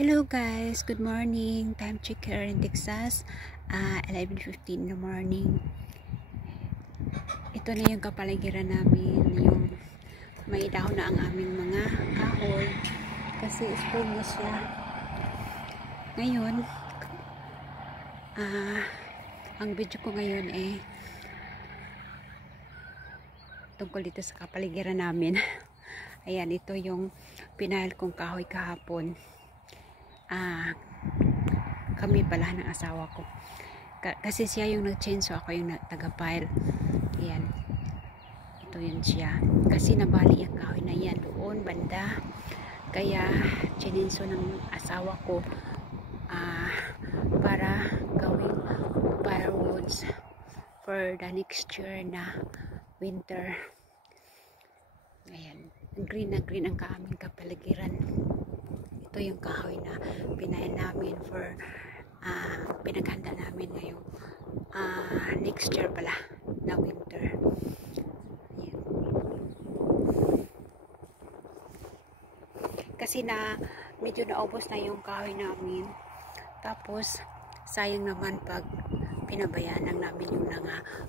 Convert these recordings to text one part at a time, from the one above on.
Hello guys, good morning. Time check here in Texas, 11:15 in the morning. Ito na yung kapaligiran namin, yung may dahon na ang aming mga kahoy kasi spring na siya. Ngayon, ang video ko ngayon tungkol dito sa kapaligiran namin. Ayan, ito yung pinahal kong kahoy kahapon. Kami pala ng asawa ko kasi siya yung nag-change, so ako yung taga-pile. Ayan, ito yun siya kasi nabali yung kahoy na yan doon banda, kaya chininso ng asawa ko para gawing firewoods for the next year na winter. Ayan, green na green ang aming kapaligiran. Ito yung kahoy na pinain namin for pinaghanda namin ngayong next year pala na winter. Ayan. Kasi medyo naubos na yung kahoy namin, tapos sayang naman pag pinabayaan lang namin yung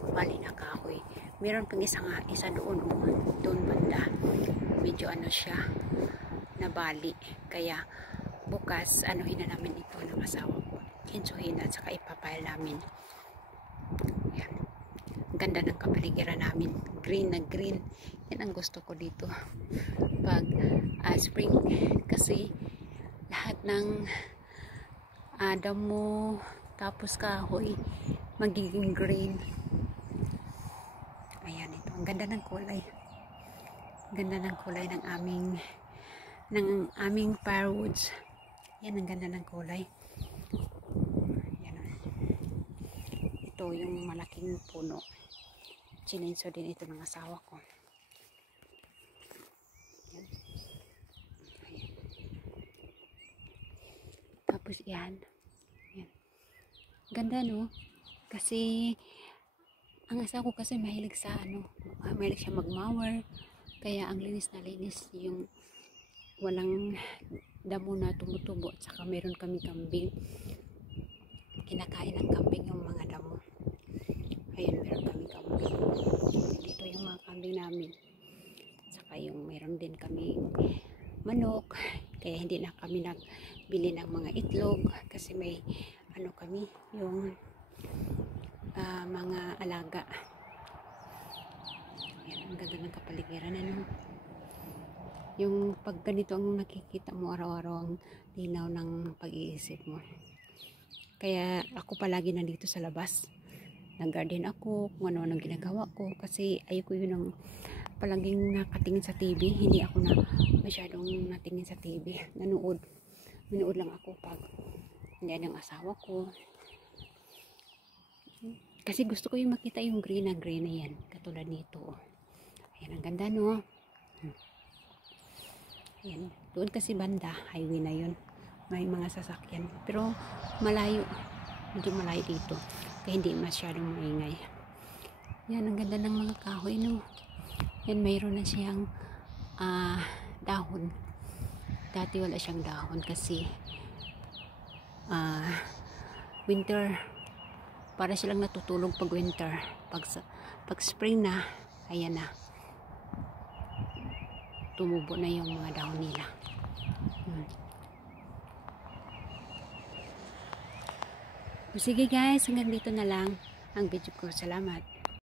bali na kahoy. Meron pang isa doon banda, medyo siya nabali, kaya bukas anuhin na namin ito ng asawa ko, hinsuhin at saka ipapile namin. Yan, ganda ng kapaligiran namin, green na green. Yan ang gusto ko dito pag spring, kasi lahat ng damo tapos kahoy magiging green. Ayan, ito ang ganda ng kulay, ganda ng kulay ng aming firewoods. Yan, ang ganda ng kulay. Yan. Ito yung malaking puno, chininso din ito ng asawa ko. Yan. Ayan. Tapos yan. Ganda, no? Kasi ang asawa ko kasi mahilig sa mahilig siya magmower, kaya ang linis na linis, yung walang damo na tumutubo. At saka meron kami kambing, kinakain ng kambing yung mga damo. Ayan, meron kami kambing dito, yung mga kambing namin. Saka yung meron din kami manok, kaya hindi na kami nagbili ng mga itlog kasi may kami yung mga alaga. Ayan, ang ganda ng kapaligiran, yung pag ganito ang nakikita mo araw-araw, ang linaw ng pag-iisip mo. Kaya ako palagi nandito sa labas, nag-garden ako, kung ano ang ginagawa ko, kasi ayoko yun ang palaging nakatingin sa TV. Hindi ako na masyadong natingin sa TV, manood lang ako pag hindi ng asawa ko, kasi gusto ko yung makita yung green na yan, katulad nito. Ayan, ang ganda, no? Ayan, doon kasi banda, highway na yun, may mga sasakyan, pero malayo, medyo malayo dito, kaya hindi masyadong maingay. Yan, ang ganda ng mga kahoy, no? Yan, mayroon na siyang dahon. Dati wala siyang dahon kasi winter, para silang natutulog pag winter. Pag spring na, ayan na, tumubo na yung mga dahon nila. Sige guys, hanggang dito na lang ang video ko. Salamat.